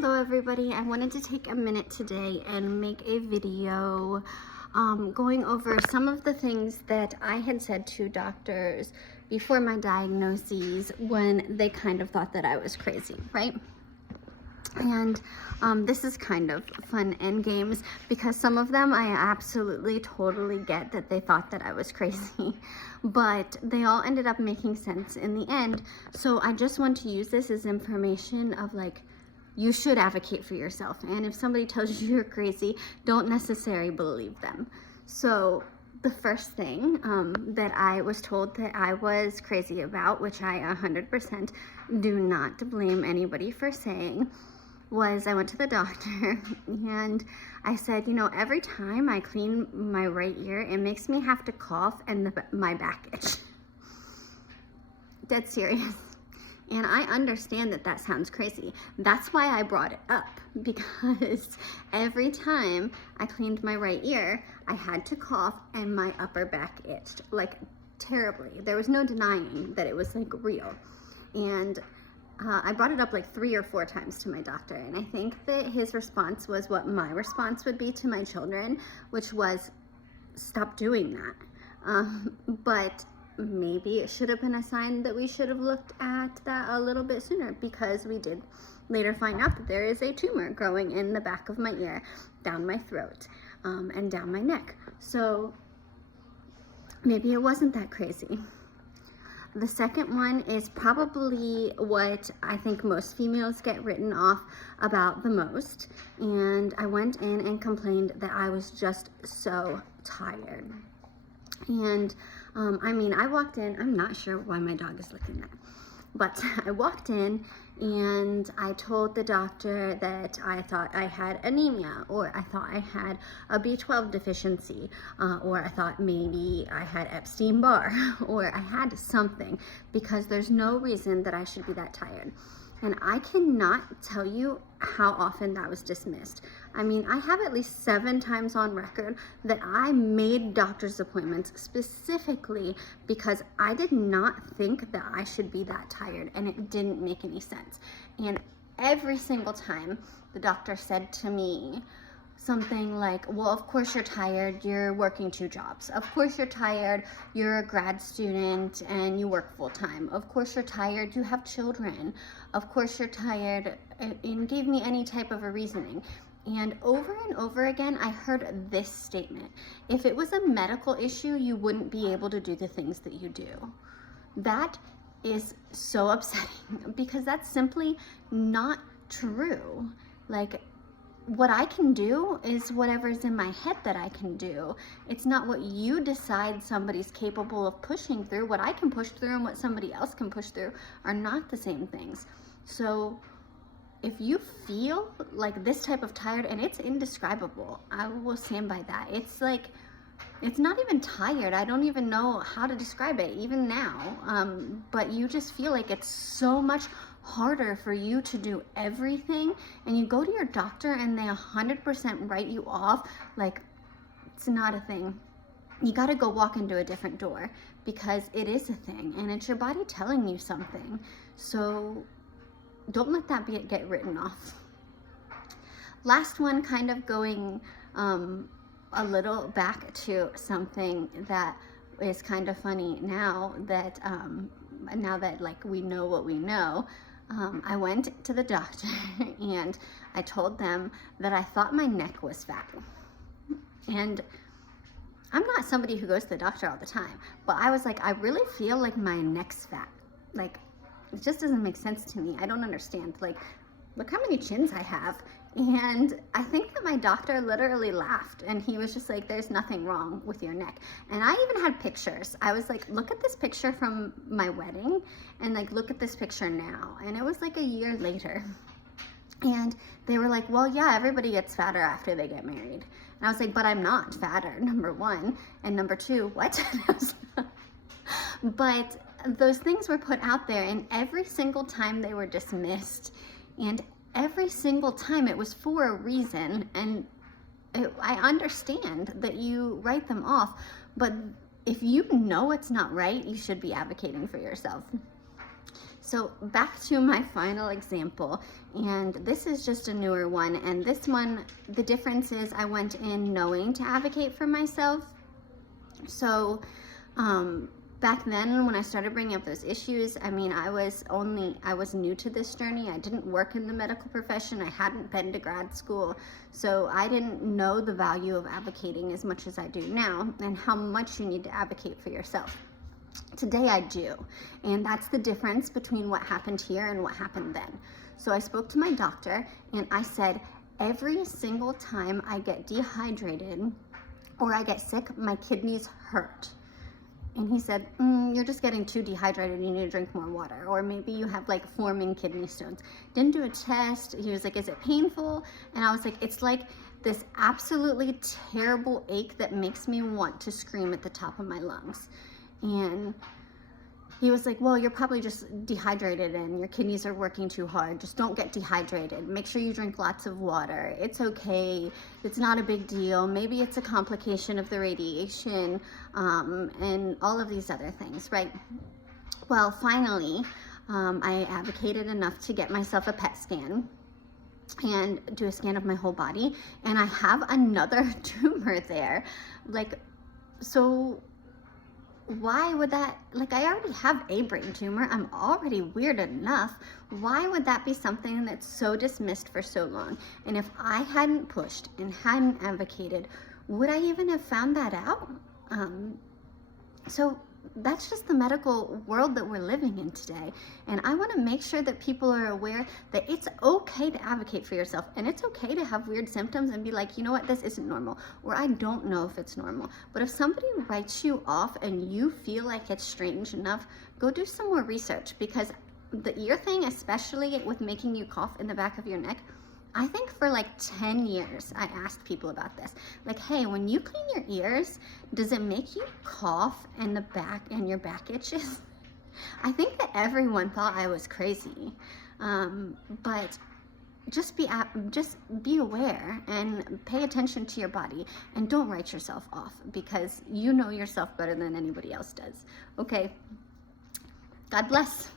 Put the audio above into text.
Hello everybody, I wanted to take a minute today and make a video going over some of the things that I had said to doctors before my diagnoses when they kind of thought that I was crazy, right? And this is kind of fun and games because some of them I absolutely totally get that they thought that I was crazy, but they all ended up making sense in the end. So I just want to use this as information of like, you should advocate for yourself. And if somebody tells you you're crazy, don't necessarily believe them. So the first thing that I was told that I was crazy about, which I 100% do not blame anybody for saying, was I went to the doctor and I said, you know, every time I clean my right ear, it makes me have to cough and my back itch. Dead serious. And I understand that that sounds crazy. That's why I brought it up, because every time I cleaned my right ear, I had to cough and my upper back itched, like terribly. There was no denying that it was like real. And I brought it up like 3 or 4 times to my doctor, and I think that his response was what my response would be to my children, which was, stop doing that. But maybe it should have been a sign that we should have looked at that a little bit sooner, because we did later find out that there is a tumor growing in the back of my ear, down my throat, and down my neck. So maybe it wasn't that crazy. The second one is probably what I think most females get written off about the most. And I went in and complained that I was just so tired. And I mean, I walked in, I'm not sure why my dog is looking at, but I walked in and I told the doctor that I thought I had anemia, or I thought I had a B12 deficiency, or I thought maybe I had Epstein-Barr, or I had something, because there's no reason that I should be that tired. And I cannot tell you how often that was dismissed. I mean, I have at least 7 times on record that I made doctor's appointments specifically because I did not think that I should be that tired, and it didn't make any sense. And every single time the doctor said to me something like, well, of course you're tired, you're working 2 jobs. Of course you're tired, you're a grad student and you work full time. Of course you're tired, you have children. Of course you're tired, and gave me any type of a reasoning. And over again, I heard this statement: if it was a medical issue, you wouldn't be able to do the things that you do. That is so upsetting, because that's simply not true. Like, what I can do is whatever's in my head that I can do. It's not what you decide somebody's capable of pushing through. What I can push through and what somebody else can push through are not the same things. So if you feel like this type of tired, and it's indescribable, I will stand by that. It's like, it's not even tired. I don't even know how to describe it even now. But you just feel like it's so much harder for you to do everything, and you go to your doctor and they 100% write you off like it's not a thing. You got to go walk into a different door, because it is a thing and it's your body telling you something. So don't let that get written off. Last one, kind of going a little back to something that is kind of funny now that like we know what we know. I went to the doctor and I told them that I thought my neck was fat. And I'm not somebody who goes to the doctor all the time, but I was like, I really feel like my neck's fat. Like, it just doesn't make sense to me. I don't understand. Like, look how many chins I have. And I think that my doctor literally laughed, and he was just like, there's nothing wrong with your neck. And I even had pictures. I was like, look at this picture from my wedding, and like, look at this picture now. And it was like a year later. And they were like, well, yeah, everybody gets fatter after they get married. And I was like, but I'm not fatter, number 1. And number 2, what? But those things were put out there, and every single time they were dismissed, and every single time it was for a reason. And I understand that you write them off, but if you know it's not right, you should be advocating for yourself. So back to my final example, and this is just a newer one, and this one, the difference is I went in knowing to advocate for myself. So back then when I started bringing up those issues, I mean, I was new to this journey. I didn't work in the medical profession. I hadn't been to grad school. So I didn't know the value of advocating as much as I do now, and how much you need to advocate for yourself. Today I do, and that's the difference between what happened here and what happened then. So I spoke to my doctor and I said, every single time I get dehydrated or I get sick, my kidneys hurt. And he said, you're just getting too dehydrated, you need to drink more water, or maybe you have like forming kidney stones. Didn't do a test. He was like, is it painful? And I was like, it's like this absolutely terrible ache that makes me want to scream at the top of my lungs. And he was like, well, you're probably just dehydrated and your kidneys are working too hard. Just don't get dehydrated. Make sure you drink lots of water. It's okay. It's not a big deal. Maybe it's a complication of the radiation, and all of these other things, right? Well, finally, I advocated enough to get myself a PET scan and do a scan of my whole body. And I have another tumor there. Like, so why would that, like, I already have a brain tumor. I'm already weird enough. Why would that be something that's so dismissed for so long? And if I hadn't pushed and hadn't advocated, would I even have found that out? So that's just the medical world that we're living in today. And I want to make sure that people are aware that it's okay to advocate for yourself, and it's okay to have weird symptoms and be like, you know what, this isn't normal, or I don't know if it's normal. But if somebody writes you off and you feel like it's strange enough, go do some more research, because the ear thing, especially with making you cough in the back of your neck, I think for like 10 years, I asked people about this. Like, hey, when you clean your ears, does it make you cough and the back and your back itches? I think that everyone thought I was crazy. But just be aware and pay attention to your body, and don't write yourself off, because you know yourself better than anybody else does. Okay. God bless.